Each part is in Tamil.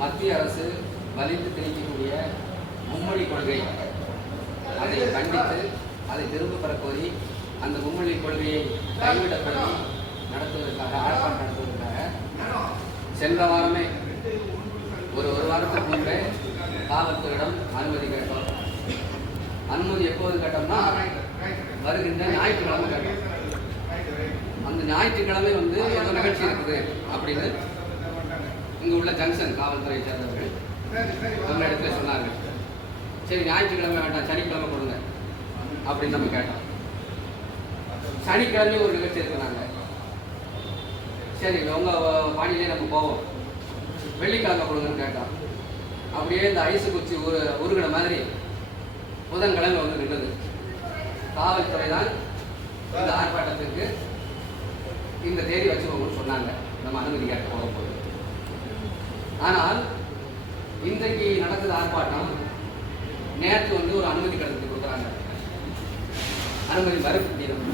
மத்திய அரசு வலித்து திணிக்கக்கூடிய மும்மொழி கொள்கை. அதை கண்டித்து அதை திரும்ப பெற கோரி அந்த மும்மொழி கொள்கையை கைவிடப்படும் நடத்துவதற்காக ஆர்ப்பாட்டம் நடத்துவதற்காக சென்ற வாரமே ஒரு ஒரு வாரத்துக்கு முன்பே காவல்துறையிடம் அனுமதி கேட்டோம். அனுமதி எப்போது கேட்டோம்னா வருகின்ற ஞாயிற்றுக்கிழமை கேட்டோம். அந்த ஞாயிற்றுக்கிழமை வந்து ஒரு நிகழ்ச்சி இருக்குது அப்படின்னு இங்க உள்ள ஜங்ஷன் காவல்துறையை சேர்ந்தவர்கள் சொன்ன இடத்துல சொன்னார்கள். சரி ஞாயிற்றுக்கிழமை வேண்டாம் சனிக்கிழமை கொடுங்க அப்படின்னு நம்ம கேட்டோம். சனிக்கிழமை ஒரு நிகழ்ச்சி இருக்கிறாங்க சரி உங்கள் பாணியிலே நம்ம போவோம். வெள்ளிக்கிழமை கொடுங்கன்னு கேட்டோம். அப்படியே இந்த ஐசு குச்சி ஒரு உருகின மாதிரி புதன்கிழமை வந்து நின்றது. காவல்துறை தான் இந்த ஆர்ப்பாட்டத்திற்கு இந்த தேதி வச்சுக்கோங்கன்னு சொன்னாங்க. நம்ம அனுமதி கேட்க போகும்போது ஆனால் இன்றைக்கு நடக்கிற ஆர்ப்பாட்டம் நேற்று வந்து ஒரு அனுமதி கடிதத்தை கொடுக்குறாங்க. அனுமதி மறுப்பு கடிதம்.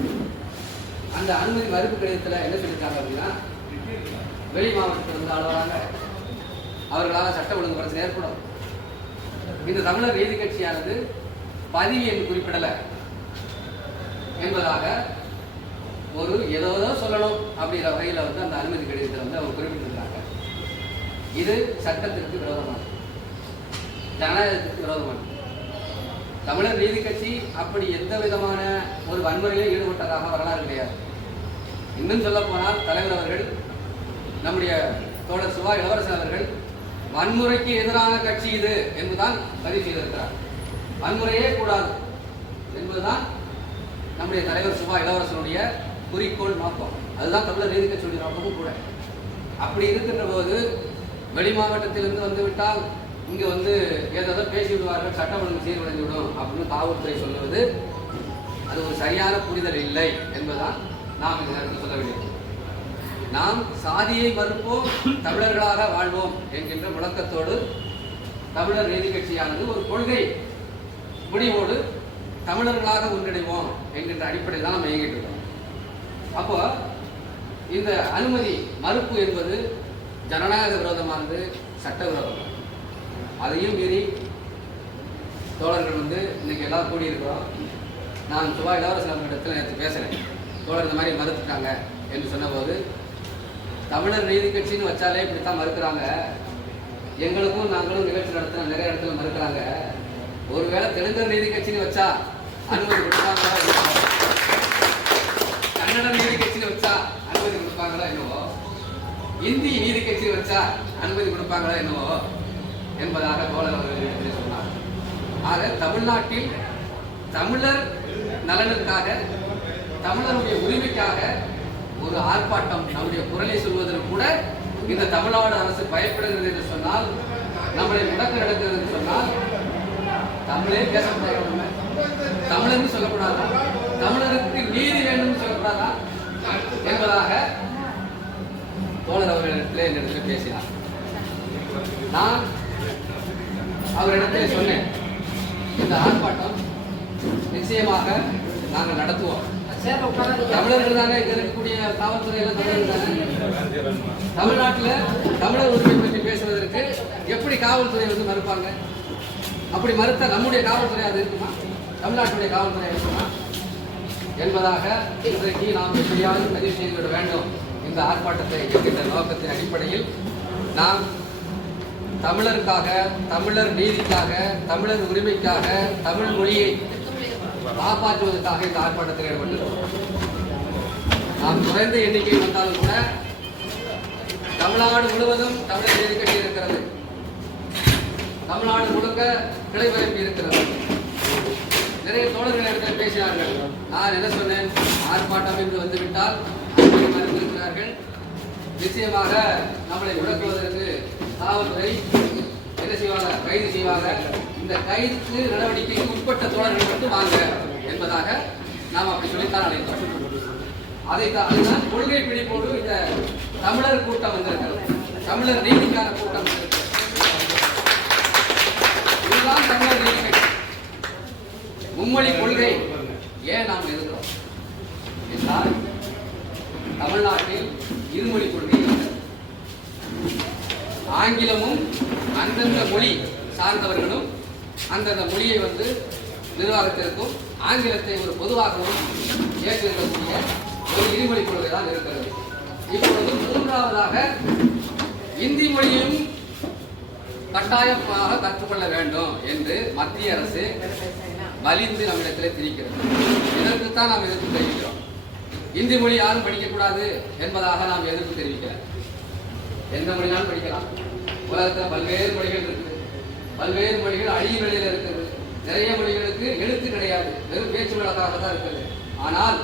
அந்த அனுமதி மறுப்பு கடிதத்தில் என்ன சொல்லியிருக்காங்க அப்படின்னா வெளி மாவட்டத்தில் இருந்து ஆள் வராங்க அவர்களால் சட்ட ஒழுங்கு பிரச்சனை ஏற்படும். இந்த தமிழர் நீதி கட்சியானது பதிவு என்று குறிப்பிடலை. என்பதாக ஒரு ஏதோ சொல்லணும் அப்படிங்கிற வகையில் வந்து அந்த அனுமதி கடிதத்தில் வந்து அவர் குறிப்பிட்டிருந்தார் இது சட்டத்திற்கு விரோதமானது. ஜனநாயகத்திற்கு விரோதமானது. தமிழர் நீதி கட்சி அப்படி எந்த விதமான ஒரு வன்முறையிலும் ஈடுபட்டதாக வரலாறு கிடையாது. இன்னும் சொல்ல போனால் தலைவர் அவர்கள் நம்முடைய தோழர் சுபா இளவரசன் அவர்கள் வன்முறைக்கு எதிரான கட்சி இது என்பதுதான் பதிவு செய்திருக்கிறார். வன்முறையே கூடாது என்பதுதான் நம்முடைய தலைவர் சுபா இளவரசனுடைய குறிக்கோள் நோக்கம். அதுதான் தமிழர் நீதி கட்சியுடைய நோக்கமும் கூட. அப்படி இருக்கின்ற போது வெளி மாவட்டத்திலிருந்து வந்து விட்டால் இங்கே வந்து ஏதாவது பேசி விடுவார்கள் சட்டம் ஒழுங்கு சீர்குலைந்து விடும் அப்படின்னு காவல்துறை சொல்லுவது அது ஒரு சரியான புரிதல் இல்லை என்பதுதான் நாம் இந்த நேரத்தில் சொல்ல வேண்டியது. நாம் சாதியை மறுப்போம் தமிழர்களாக வாழ்வோம் என்கின்ற முழக்கத்தோடு தமிழர் நீதி கட்சியானது ஒரு கொள்கை முடிவோடு தமிழர்களாக ஒன்றிணைவோம் என்கின்ற அடிப்படையில் தான் நம்ம இயங்கிட்டு இருக்கோம். அப்போ இந்த அனுமதி மறுப்பு என்பது ஜனநாயக விரோதமானது சட்ட விரோதமானது அதையும் மீறி தோழர்கள் வந்து இன்னைக்கு எல்லாம் கூடியிருக்கிறோம். நான் சுபா இளவரசன் அவர்களிடத்தில் நேற்று பேசுகிறேன் தோழர் இந்த மாதிரி மறுத்துட்டாங்க என்று சொன்னபோது தமிழர் நீதி கட்சின்னு வச்சாலே இப்படித்தான் மறுக்கிறாங்க. எங்களுக்கும் நாங்களும் நிகழ்ச்சி நடத்தின நிறைய இடத்துல மறுக்கிறாங்க. ஒருவேளை தெலுங்கர் நீதி கட்சின்னு வச்சா அனுமதி கொடுப்பாங்களா கன்னட நீதி கட்சின்னு வச்சா அனுமதி கொடுப்பாங்களா என்னவோ? இந்தி நீதி கட்சி வச்சா அனுமதி கொடுப்பாங்களா என்னவோ என்பதாக தோழர் அவர்கள் சொன்னார். ஆக தமிழ்நாட்டில் தமிழர் நலனுக்காக தமிழருடைய உரிமைக்காக ஒரு ஆர்ப்பாட்டம் நம்முடைய குரலை சொல்வதற்கு கூட இந்த தமிழ்நாடு அரசு பயப்படுகிறது என்று சொன்னால் நம்மளை முடக்க நடக்கிறது என்று சொன்னால் தமிழே பேசக்கூடாது நம்ம? தமிழர்னு சொல்லக்கூடாதா? தமிழருக்கு நீதி வேண்டும்னு சொல்லக்கூடாதா? என்பதாக தோழர் அவர்களிடத்திலே என்னிடத்தில் பேசினார். நான் அவரிடத்திலே சொன்னேன் இந்த ஆர்ப்பாட்டம் நிச்சயமாக நாங்கள் நடத்துவோம். தமிழர்கள் தானே இங்க இருக்கக்கூடிய காவல்துறை எல்லாம் தமிழர்கள் தானே? தமிழ்நாட்டுல தமிழர் உரிமை பற்றி பேசுவதற்கு எப்படி காவல்துறை வந்து மறுப்பாங்க? அப்படி மறுத்த நம்முடைய காவல்துறை அது இருக்குமா? தமிழ்நாட்டுடைய காவல்துறை இருக்குமா? என்பதாக இன்றைக்கு நாம் எப்படியாவது பதிவு செய்துவிட வேண்டும். இந்த ஆர்ப்பாட்டத்தை என்கின்ற நோக்கத்தின் அடிப்படையில் நாம் தமிழருக்காக தமிழர் நீதிக்காக தமிழர் உரிமைக்காக தமிழ் மொழியை காப்பாற்றுவதற்காக இந்த ஆர்ப்பாட்டத்தில் ஈடுபட்டிருக்கிறோம். நாம் குறைந்த எண்ணிக்கை வந்தாலும் கூட தமிழ்நாடு முழுவதும் தமிழர் நீதி இருக்கிறது. தமிழ்நாடு முழுக்க கிளை பரப்பி இருக்கிறது. நிறைய தோழர்கள் இடத்தில் பேசினார்கள். நான் என்ன சொன்னேன்? ஆர்ப்பாட்டம் என்று வந்துவிட்டால் அனுமதி நிச்சயமாக நம்மளை விளக்குவதற்கு காவல்துறை என்ன செய்வாங்க? கைது செய்வாங்க. இந்த கைதுக்கு நடவடிக்கைக்கு உட்பட்ட தோழர்கள் மட்டும் வாங்க என்பதாக நாம் அப்படி சொல்லித்தான் அழைத்தோம். அதை அதுதான் கொள்கை பிடிப்போடு இந்த தமிழர் கூட்டம் வந்திருக்கிறது. தமிழர் நீதிக்கான கூட்டம் இதுதான் தமிழர் நீதி மும்மொழி கொள்கை ஏன் நாம் இருக்கிறோம் என்றால் தமிழ்நாட்டில் இருமொழி கொள்கை ஆங்கிலமும் அந்தந்த மொழி சார்ந்தவர்களும் அந்தந்த மொழியை வந்து நிர்வாகத்திற்கும் ஆங்கிலத்தை ஒரு பொதுவாகவும் ஏற்றிருக்கக்கூடிய ஒரு இருமொழி கொள்கை தான் இருக்கிறது. இப்பொழுது மூன்றாவதாக இந்தி மொழியும் கட்டாயமாக கற்றுக்கொள்ள வேண்டும் என்று மத்திய அரசு வலிந்து நம்மிடத்தில் திரிக்கிறது. இதற்குத்தான் நாம் எதிர்ப்பு தெரிவிக்கிறோம். இந்தி மொழி யாரும் படிக்கக்கூடாது என்பதாக நாம் எதிர்ப்பு தெரிவிக்கிறோம் எந்த மொழினாலும் படிக்கலாம். உலகத்தில் பல்வேறு மொழிகள் இருக்குது. பல்வேறு மொழிகள் அழிய நிலையில் இருக்குது. நிறைய மொழிகளுக்கு எழுத்து கிடையாது. வெறும் பேச்சு வழக்காக தான் இருக்குது. ஆனால்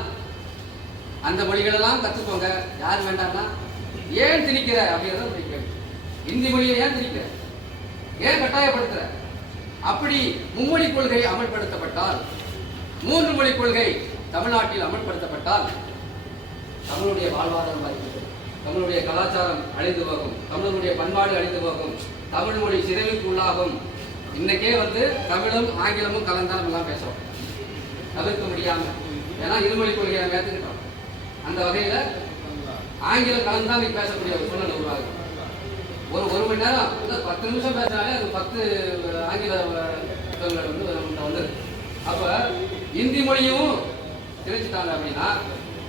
அந்த மொழிகளெல்லாம் கற்றுக்கோங்க யார் வேண்டாம்னா ஏன் திணிக்கிற? அப்படின்றத ஒரு கேள்வி இந்தி மொழியை ஏன் திணிக்கிற? ஏன் கட்டாயப்படுத்துற? அப்படி மும்மொழி கொள்கை அமல்படுத்தப்பட்டால் மூன்று மொழி கொள்கை தமிழ்நாட்டில் அமல்படுத்தப்பட்டால் தமிழுடைய வாழ்வாதாரம் பாதிக்கப்படும் தமிழுடைய கலாச்சாரம் அழிந்து போகும். தமிழனுடைய பண்பாடு அழிந்து போகும். தமிழ் மொழி சிதைவுக்கு உள்ளாகும். இன்னைக்கே வந்து தமிழும் ஆங்கிலமும் கலந்தான் எல்லாம் பேசுறோம். தவிர்க்க முடியாம. ஏன்னா இருமொழி கொள்கையை நம்ம ஏற்றுக்கிட்டோம் அந்த வகையில ஆங்கிலம் கலந்தான் நீ பேசக்கூடிய ஒரு சூழ்நிலை உருவாகும் ஒரு ஒரு மணி நேரம் பத்து நிமிஷம் பேசினாலே அது பத்து ஆங்கில வந்து நம்மகிட்ட வந்துருது அப்ப இந்தி மொழியும் தெரிஞ்சுட்டாங்க அப்படின்னா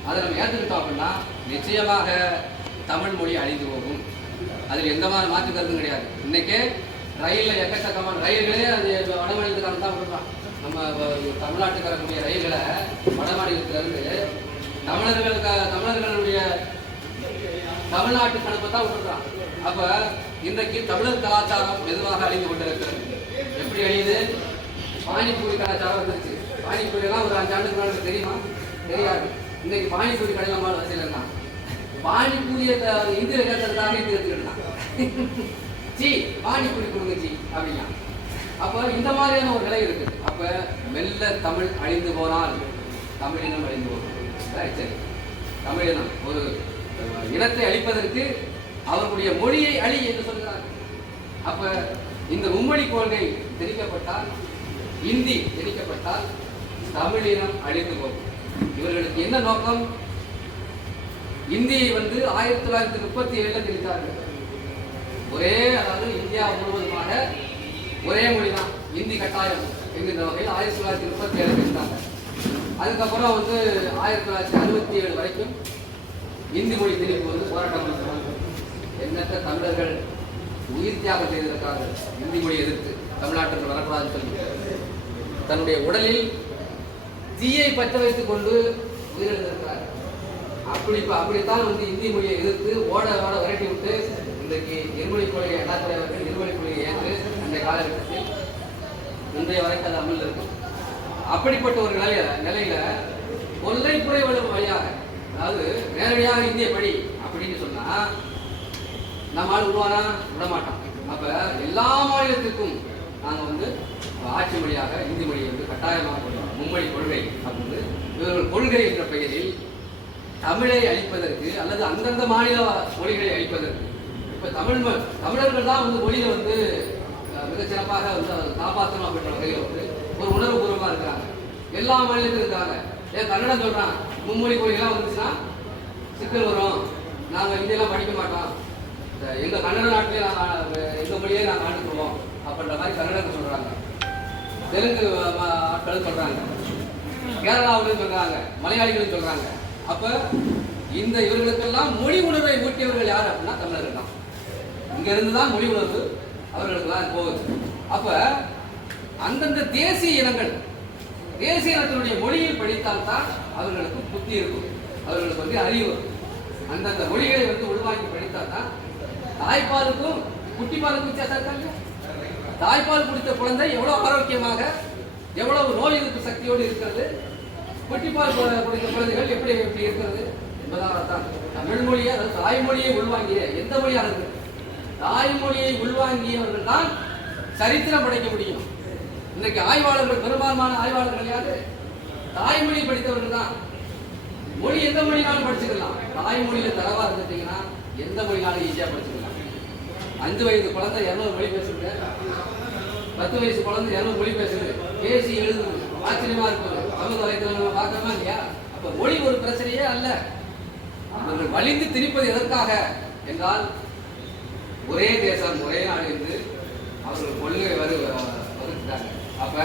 அதை நம்ம ஏற்றுக்கிட்டோம் அப்படின்னா நிச்சயமாக தமிழ் மொழி அழிந்து போகும். அதில் எந்த மாதிரி மாற்று கருத்தும் கிடையாது. இன்னைக்கே ரயிலில் எக்கச்சக்கமான ரயில்களே அது வட மாநிலத்துக்காரன் தான் விடுறான் நம்ம தமிழ்நாட்டுக்கு வரக்கூடிய ரயில்களை வட மாநிலத்திலிருந்து தமிழர்களுக்கு தமிழர்களுடைய தமிழ்நாட்டுக்கு அனுப்ப தான் விட்டுறான் அப்போ இன்றைக்கு தமிழர் கலாச்சாரம் மெதுவாக அழிந்து கொண்டிருக்கிறது. எப்படி அழியுது? பானிபூரி கலாச்சாரம் வந்துருச்சு. பானிபூரியெல்லாம் ஒரு அஞ்சு ஆண்டுக்கு முன்னாடி தெரியுமா? தெரியாது. இன்னைக்கு பானிபூரி கடையில் மாதிரி வச்சிருந்தான் பானிபூரியை த- கேட்டதுக்காக இந்திய எடுத்துக்கிட்டான் ஜி பானிபூரி கொடுங்க ஜி அப்படின்னா. அப்ப இந்த மாதிரியான ஒரு நிலை இருக்குது அப்ப மெல்ல தமிழ் அழிந்து போனால் தமிழினம் அழிந்து போகும். சரி. தமிழினம் ஒரு இனத்தை அழிப்பதற்கு அவர்களுடைய மொழியை அழி என்று சொல்கிறார். அப்ப இந்த மும்மொழி கொள்கை திணிக்கப்பட்டால் இந்தி திணிக்கப்பட்டால் தமிழினம் அழிந்து போகும். இவர்களுக்கு என்ன நோக்கம்? இந்தியை வந்து ஆயிரத்தி தொள்ளாயிரத்தி முப்பத்தி ஏழுல பிரித்தார்கள் ஒரே அதாவது இந்தியா முழுவதுமாக ஒரே மொழி தான் இந்தி கட்டாயம் என்கின்ற வகையில் ஆயிரத்தி தொள்ளாயிரத்தி முப்பத்தி ஏழு பிரித்தாங்க அதுக்கப்புறம் வந்து ஆயிரத்தி தொள்ளாயிரத்தி அறுபத்தி ஏழு வரைக்கும் இந்தி மொழி திணிப்பு வந்து போராட்டம் நடத்தினாங்க எண்ணற்ற தமிழர்கள் உயிர் தியாகம் செய்திருக்கார்கள் இந்தி மொழி எதிர்த்து தமிழ்நாட்டில் வரக்கூடாதுன்னு சொல்லி தன்னுடைய உடலில் தீயை பற்ற வைத்துக் கொண்டு உயிரிழந்திருக்கிறார். அப்படி அப்படித்தான் வந்து இந்தி மொழியை எதிர்த்து ஓட ஓட விரட்டி விட்டு இன்றைக்கு இருமொழி கொள்கை அண்ணா தலைவர்கள் இருமொழி கொள்கையை ஏற்று அந்த காலகட்டத்தில் இன்றைய வரைக்கும் அது அமல் இருக்கும் அப்படிப்பட்ட ஒரு நிலையில நிலையில கொல்லைப்புறை வழி- வழியாக அதாவது நேரடியாக இந்திய படி அப்படின்னு சொன்னா நம்ம ஆள் விடுவானா விட அப்ப எல்லா மாநிலத்துக்கும் நாங்கள் வந்து ஆட்சி மொழியாக இந்தி மொழியை வந்து கட்டாயமாக மும்மொழி கொள்கை அப்படின்னு. இவர்கள் கொள்கை என்ற பெயரில் தமிழை அழிப்பதற்கு அல்லது அந்தந்த மாநில மொழிகளை அழிப்பதற்கு. இப்போ தமிழ் தமிழர்கள் தான் வந்து மொழியை வந்து மிகச்சிறப்பாக வந்து காப்பாற்றணும் அப்படின்ற வகையில் வந்து ஒரு உணர்வு பூர்வமா இருக்கிறாங்க. எல்லா மாநிலத்திலும் இருக்காங்க. ஏன் கன்னடம் சொல்கிறான் மும்மொழி கொள்கைலாம் வந்துச்சுன்னா சிக்கல் வரும். நாங்கள் இந்தியெல்லாம் படிக்க மாட்டோம். இந்த கன்னட நாட்டிலே நாங்கள் எங்க மொழியே நாங்கள் ஆண்டுக்குவோம் அப்படின்ற மாதிரி கன்னடத்தை சொல்கிறாங்க தெலுங்கு ம- சொல்கிறாங்க கேரளாவிலும் சொல்கிறாங்க மலையாளிகளும் சொல்கிறாங்க அப்போ இந்த இவர்களுக்கெல்லாம் மொழி உணர்வை ஊட்டியவர்கள் யார் அப்படின்னா தமிழர்கள் தான். இங்கேருந்து தான் மொழி உணர்வு அவர்களுக்கெல்லாம் போகுது. அப்போ அந்தந்த தேசிய இனங்கள் தேசிய இனத்தினுடைய மொழியில் படித்தால்தான் அவர்களுக்கு புத்தி இருக்கும் அவர்களுக்கு வந்து அறிவு அந்தந்த மொழிகளை வந்து உள்வாங்கி படித்தால்தான் தாய்ப்பாலுக்கும் குட்டிப்பாலுக்கும் வித்தியாசம் இருக்காங்க தாய்ப்பால் குடித்த குழந்தை எவ்வளவு ஆரோக்கியமாக எவ்வளவு நோய் எதிர்ப்பு சக்தியோடு இருக்கிறது குட்டிப்பால் குடித்த குழந்தைகள் எப்படி எப்படி இருக்கிறது என்பதாகத்தான் தமிழ் மொழியை அதாவது தாய்மொழியை உள்வாங்கிய எந்த மொழியாக இருக்கு தாய்மொழியை உள்வாங்கியவர்கள் தான் சரித்திரம் படைக்க முடியும். இன்னைக்கு ஆய்வாளர்கள் பெரும்பான்மையான ஆய்வாளர்கள் யாரு? தாய்மொழி படித்தவர்கள் தான். மொழி எந்த மொழினாலும் படிச்சுக்கலாம். தாய்மொழியில தரவா இருந்துட்டீங்கன்னா எந்த மொழினாலும் ஈஸியா படிச்சுக்கலாம். அஞ்சு வயது குழந்தை இரநூறு மொழி பேசுது. பத்து வயசு குழந்தை இரநூறு மொழி பேசுது. பேசி எழுதுது. ஆச்சரியமா இருக்குது. சமூக வலைத்தளம் நம்ம பார்க்கறோமா இல்லையா? அப்ப மொழி ஒரு பிரச்சனையே அல்ல. அவர்கள் வலிந்து திணிப்பது எதற்காக என்றால் ஒரே தேசம் ஒரே நாடு என்று அவர்கள் கொள்கை வரு வகுத்துட்டாங்க. அப்ப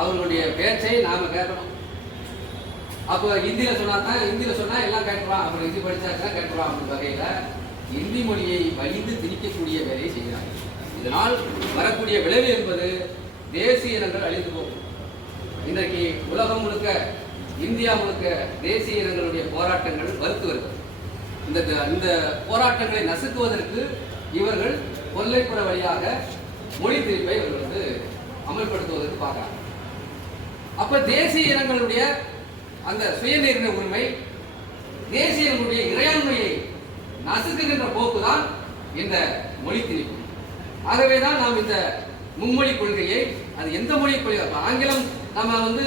அவர்களுடைய பேச்சை நாம கேட்கணும். அப்போ இந்தியில சொன்னா தான் இந்தியில சொன்னா எல்லாம் கேட்டுருவான் அப்புறம் ஹிந்தி படிச்சாச்சுன்னா கேட்டுருவான் அப்படின்ற வகையில இந்தி மொழியை வலிந்து திணிக்கக்கூடிய வேலையை செய்கிறார்கள் இதனால் வரக்கூடிய விளைவு என்பது தேசிய இனங்கள் அழிந்து போகும். இன்றைக்கு உலகம் முழுக்க இந்தியா முழுக்க தேசிய இனங்களுடைய போராட்டங்கள் வலுத்து வருகிறது. இந்த இந்த போராட்டங்களை நசுக்குவதற்கு இவர்கள் கொல்லைப்புற வழியாக மொழி திரிப்பை இவர்கள் வந்து அமல்படுத்துவதற்கு பார்க்கறாங்க. அப்ப தேசிய இனங்களுடைய அந்த சுயநிர்ணய உரிமை தேசிய இனங்களுடைய இறையாண்மையை நசுக்குகின்ற போக்குதான் இந்த மொழி திணிப்பு ஆகவே தான் நாம் இந்த மும்மொழி கொள்கையை அது எந்த மொழி கொள்கை அப்ப ஆங்கிலம் நம்ம வந்து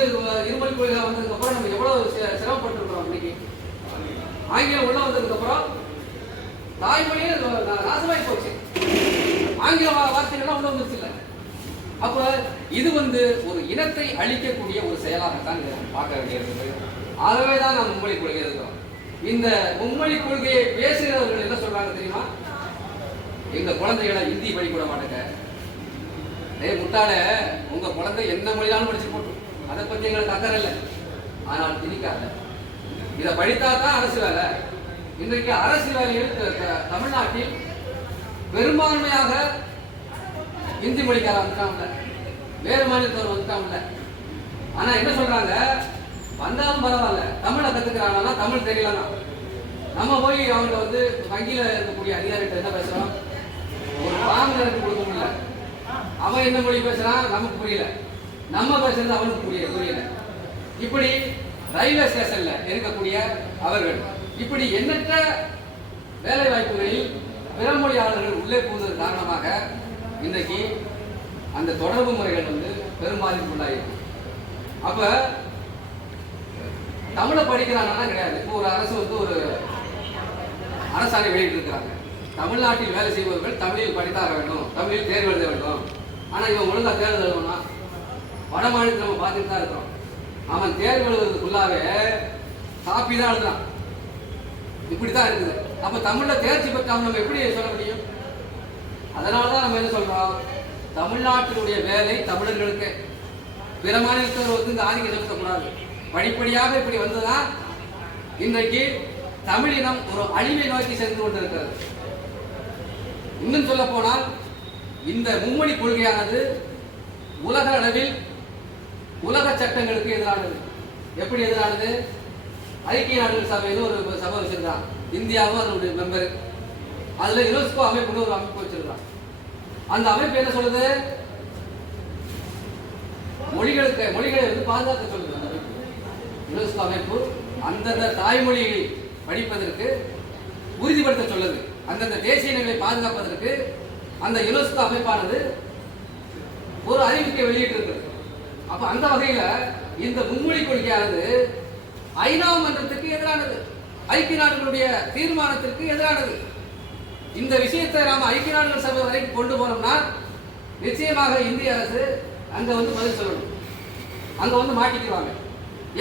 இருமொழி கொள்கை வந்ததுக்கு அப்புறம் நம்ம எவ்வளவு சி- சிரமப்பட்டிருக்கிறோம் இன்னைக்கு ஆங்கிலம் உள்ள வந்ததுக்கு அப்புறம் தாய்மொழியே நா- நாசமாய் போச்சு. ஆங்கில வார்த்தைகள்லாம் உள்ள வந்துருச்சு இல்லை. அப்ப இது வந்து ஒரு இனத்தை அழிக்கக்கூடிய ஒரு செயலாகத்தான் பார்க்க வேண்டியது ஆகவே தான் நாம் மும்மொழி கொள்கை இருக்கிறோம் இந்த மும்மொழி கொள்கையை பேசுகிறவர்கள் என்ன சொல்றாங்க தெரியுமா? எங்க குழந்தைகளை ஹிந்தி படிக்க விட மாட்டேங்க. ஏ முட்டாள உங்க குழந்தை எந்த மொழியாலும் படிச்சு போட்டு. அதை பத்தி எங்களுக்கு அக்கறை இல்லை. ஆனால் திணிக்காத. இதை படித்தா தான் அரசு வேலை. இன்றைக்கு அரசு வேலையில் தமிழ்நாட்டில் பெரும்பான்மையாக இந்தி மொழிக்கார வந்துட்டாங்க வேறு மாநிலத்தவர் வந்துட்டாங்க ஆனா என்ன சொல்றாங்க? வந்தாலும் பரவாயில்ல. தமிழை கத்துக்கிறாங்கன்னா தமிழ் தெரியலனா? நம்ம போய் அவங்க வந்து வங்கியில இருக்கக்கூடிய அதிகாரிகிட்ட என்ன பேசுறோம்? ஒரு பாமரருக்கு கொடுக்க முடியல. அவன் என்ன மொழி பேசுறான்? நமக்கு புரியல. நம்ம பேசுறது அவனுக்கு புரியல புரியல. இப்படி ரயில்வே ஸ்டேஷன்ல இருக்கக்கூடிய அவர்கள் இப்படி எண்ணற்ற வேலை வாய்ப்புகளில் பிற மொழியாளர்கள் உள்ளே புகுந்தது காரணமாக இன்றைக்கு அந்த தொடர்பு முறைகள் வந்து பெரும்பாதிப்புள்ளாயிருக்கு அப்போ தமிழை படிக்கிறாங்கன்னா கிடையாது. இப்போ ஒரு அரசு வந்து ஒரு அரசாணை வெளியிட்டிருக்கிறாங்க. தமிழ்நாட்டில் வேலை செய்பவர்கள் தமிழில் படித்தாக வேண்டும் தமிழில் தேர்வு எழுத வேண்டும். ஆனால் இவன் ஒழுங்காக தேர்வு எழுதணும்னா வட மாநிலத்தில் நம்ம பார்த்துட்டு தான் இருக்கிறோம். அவன் தேர்வு எழுதுறதுக்குள்ளாவே காப்பி தான் எழுதுறான். இப்படி தான் இருக்குது. அப்போ தமிழில் தேர்ச்சி பெற்றவங்க நம்ம எப்படி சொல்ல முடியும்? அதனால தான் நம்ம என்ன சொல்கிறோம் தமிழ்நாட்டினுடைய வேலை தமிழர்களுக்கு. பிற மாநிலத்தவர் வந்து இந்த ஆதிக்கம் செலுத்தக்கூடாது. படிப்படியாக இப்படி வந்துதான் இன்றைக்கு தமிழினம் ஒரு அழிவை நோக்கி சென்று கொண்டிருக்கிறது. இன்னும் சொல்ல போனால் இந்த மும்மொழி கொள்கையானது உலக அளவில் உலக சட்டங்களுக்கு எதிரானது. எப்படி எதிரானது? ஐக்கிய நாடுகள் சபையில் ஒரு சபை வச்சிருக்கான். இந்தியாவும் அதனுடைய மெம்பர் அதுல யுனெஸ்கோ அமைப்புன்னு ஒரு அமைப்பு வச்சிருக்கான். அந்த அமைப்பு என்ன சொல்லுது? மொழிகளுக்கு மொழிகளை வந்து பாதுகாக்க சொல்லுது அந்த அமைப்பு. யுனெஸ்கோ அமைப்பு அந்தந்த தாய்மொழியை படிப்பதற்கு உறுதிப்படுத்த சொல்லுது. அந்தந்த தேசிய இனங்களை பாதுகாப்பதற்கு அந்த யுனெஸ்கோ அமைப்பானது ஒரு அறிவிக்கை வெளியிட்டிருக்கு அப்ப அந்த வகையில இந்த மும்மொழி கொள்கையானது ஐநா மன்றத்துக்கு எதிரானது. ஐக்கிய நாடுகளுடைய தீர்மானத்திற்கு எதிரானது. இந்த விஷயத்தை நாம ஐக்கிய நாடுகள் சபை வரைக்கும் கொண்டு போனோம்னா நிச்சயமாக இந்திய அரசு அங்க வந்து பதில் சொல்லணும். அங்க வந்து மாட்டிக்குவாங்க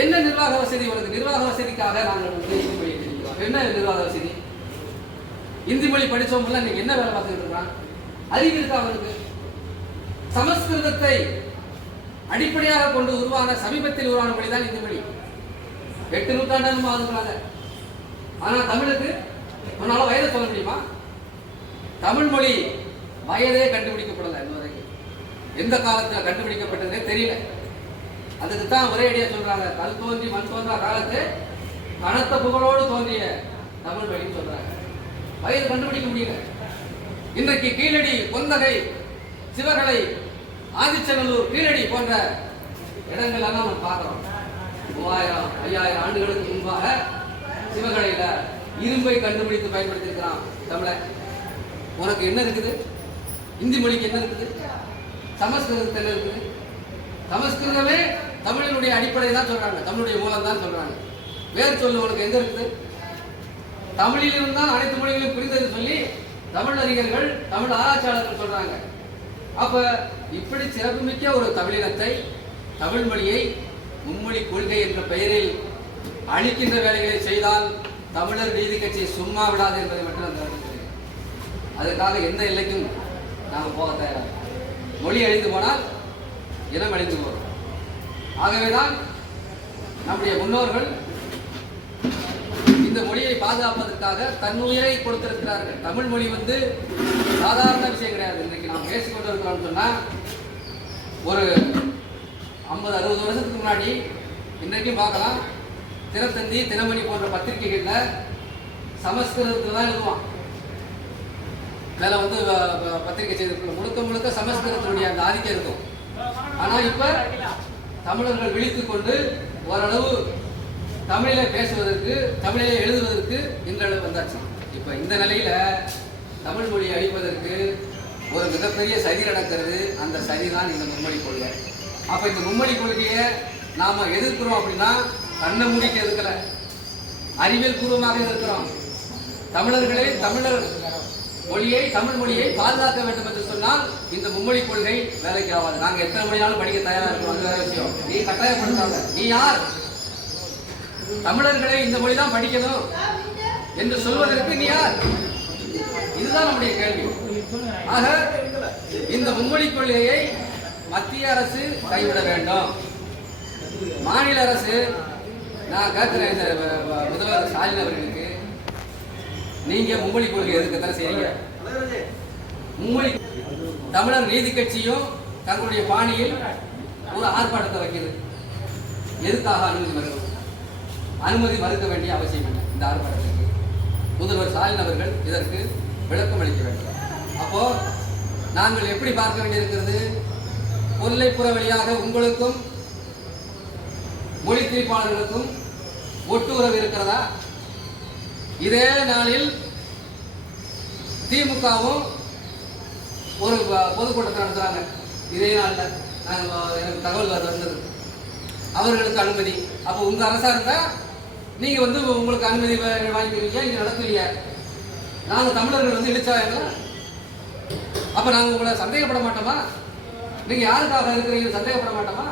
என்ன நிர்வாக வசதி உனக்கு நிர்வாக வசதிக்காக நாங்கள் வந்து இந்தி மொழியை தெரிவிக்கிறோம் என்ன நிர்வாக வசதி? இந்தி மொழி படிச்சவங்க இன்னைக்கு என்ன வேலை பார்த்துட்டு இருக்கான்? அறிவு இருக்கா அவனுக்கு? சமஸ்கிருதத்தை அடிப்படையாக கொண்டு உருவான சமீபத்தில் உருவான மொழி தான் இந்தி மொழி. எட்டு நூற்றாண்டாலும் ஆகுதுனால ஆனால் தமிழுக்கு உன்னால வயதை சொல்ல முடியுமா? தமிழ் மொழி வயதே கண்டுபிடிக்கப்படலை இன்ன வரைக்கும். எந்த காலத்தில் கண்டுபிடிக்கப்பட்டதே தெரியல. அதுக்கு தான் ஒரே அடியா சொல்றாங்க. கல் தோன்றி மண் தோன்றா காலத்து கனத்த புகழோடு தோன்றிய தமிழ் மொழின்னு சொல்றாங்க. வயது கண்டுபிடிக்க முடியல. இன்றைக்கு கீழடி கொந்தகை சிவகலை ஆதிச்சநல்லூர் கீழடி போன்ற இடங்கள் எல்லாம் நம்ம பார்க்கிறோம். மூவாயிரம் ஐயாயிரம் ஆண்டுகளுக்கு முன்பாக சிவகலையில இரும்பை கண்டுபிடித்து பயன்படுத்தியிருக்கிறான் தமிழை உனக்கு என்ன இருக்குது? இந்தி மொழிக்கு என்ன இருக்குது? சமஸ்கிருதத்தில் என்ன இருக்குது? சமஸ்கிருதமே தமிழினுடைய அடிப்படை தான் சொல்றாங்க. தமிழுடைய மூலம் தான் சொல்றாங்க. வேறு சொல்லு உனக்கு எங்க இருக்குது? தமிழிலிருந்து தான் அனைத்து மொழிகளும் புரிந்தது சொல்லி தமிழ் அறிஞர்கள் தமிழ் ஆராய்ச்சியாளர்கள் சொல்றாங்க. அப்ப இப்படி சிறப்புமிக்க ஒரு தமிழினத்தை தமிழ் மொழியை மும்மொழி கொள்கை என்ற பெயரில் அழிக்கின்ற வேலைகளை செய்தால் தமிழர் நீதி கட்சி சும்மா விடாது என்பதை மட்டும் நான் தெரிவிக்கிறேன் அதற்காக எந்த எல்லைக்கும் நாங்கள் போக தயாராக மொழி அழிந்து போனால் இனம் அழிந்து வரும் ஆகவேதான் நம்முடைய முன்னோர்கள் இந்த மொழியை பாதுகாப்பதற்காக தன்னுயிரை கொடுத்திருக்கிறார்கள். தமிழ் மொழி வந்து சாதாரண விஷயம் கிடையாது. இன்னைக்கு நாம் பேசிக்கொண்டு இருக்கிறோம்னு சொன்னா ஒரு ஐம்பது அறுபது வருஷத்துக்கு முன்னாடி இன்றைக்கும் பார்க்கலாம் தினத்தந்தி தினமணி போன்ற பத்திரிகைகளில் சமஸ்கிருதத்தில் தான் எழுதுவான். மேலே வந்து பத்திரிகை செய்திருக்கிறோம் முழுக்க முழுக்க சமஸ்கிருதத்தினுடைய அந்த ஆதிக்கம் இருக்கும். ஆனால் இப்போ தமிழர்கள் விழித்துக் கொண்டு ஓரளவு தமிழில பேசுவதற்கு தமிழிலே எழுதுவதற்கு இன்றளவு வந்தாச்சு. இப்போ இந்த நிலையில தமிழ் மொழியை அழிப்பதற்கு ஒரு மிகப்பெரிய சதி நடக்கிறது. அந்த சதி தான் இந்த மும்மொழி கொள்கை. அப்போ இந்த மும்மொழி கொள்கையை நாம எதிர்க்கிறோம் அப்படின்னா கண்ணை மூடிக்க எதிர்க்கல அறிவியல் பூர்வமாக எதிர்க்கிறோம். தமிழர்களே தமிழர். மொழியை தமிழ் மொழியை பாதுகாக்க வேண்டும் என்று சொன்னால் இந்த மும்மொழி கொள்கை வேலைக்கு ஆகாது. நாங்க எத்தனை மொழினாலும் படிக்க தயாரா இருக்கோம். அது வேற விஷயம். நீ கட்டாயப்படுத்தாங்க நீ யார்? தமிழர்களே இந்த மொழி தான் படிக்கணும் என்று சொல்வதற்கு நீ யார்? இதுதான் நம்முடைய கேள்வி. ஆக இந்த மும்மொழி கொள்கையை மத்திய அரசு கைவிட வேண்டும். மாநில அரசு நான் கேட்கிறேன் இந்த முதல்வர் ஸ்டாலின் அவர்களுக்கு. நீங்க மும்மொழி கொள்கை எதுக்கத்தானே செய்றீங்க? மும்மொழி தமிழர் நீதி கட்சியும் தங்களுடைய பாணியில் ஒரு ஆர்ப்பாட்டத்தை வைக்கிறது எதுக்காக அனுமதி மறுக்கணும்? அனுமதி மறுக்க வேண்டிய அவசியம் இல்லை இந்த ஆர்ப்பாட்டத்திற்கு முதல்வர் ஸ்டாலின் அவர்கள் இதற்கு விளக்கம் அளிக்க வேண்டும். அப்போ நாங்கள் எப்படி பார்க்க வேண்டியிருக்கிறது? கொல்லைப்புற வழியாக உங்களுக்கும் மொழி திரிப்பாளர்களுக்கும் ஒட்டு உறவு இருக்கிறதா? இதே நாளில் திமுகவும் ஒரு பொதுக்கூட்டத்தை நடத்துறாங்க. இதே நாளில் நாங்கள் எனக்கு தகவல் அது வந்தது. அவர்களுக்கு அனுமதி. அப்போ உங்கள் அரசாக இருந்தால் நீங்கள் வந்து உங்களுக்கு அனுமதி வாங்கிக்கிறீங்க இங்கே நடத்தலையா நாங்கள் தமிழர்கள் வந்து இழிச்சாயங்களா அப்போ நாங்கள் உங்களை சந்தேகப்பட மாட்டோமா? நீங்கள் யாருக்காக இருக்கிறீங்க? சந்தேகப்பட மாட்டோமா?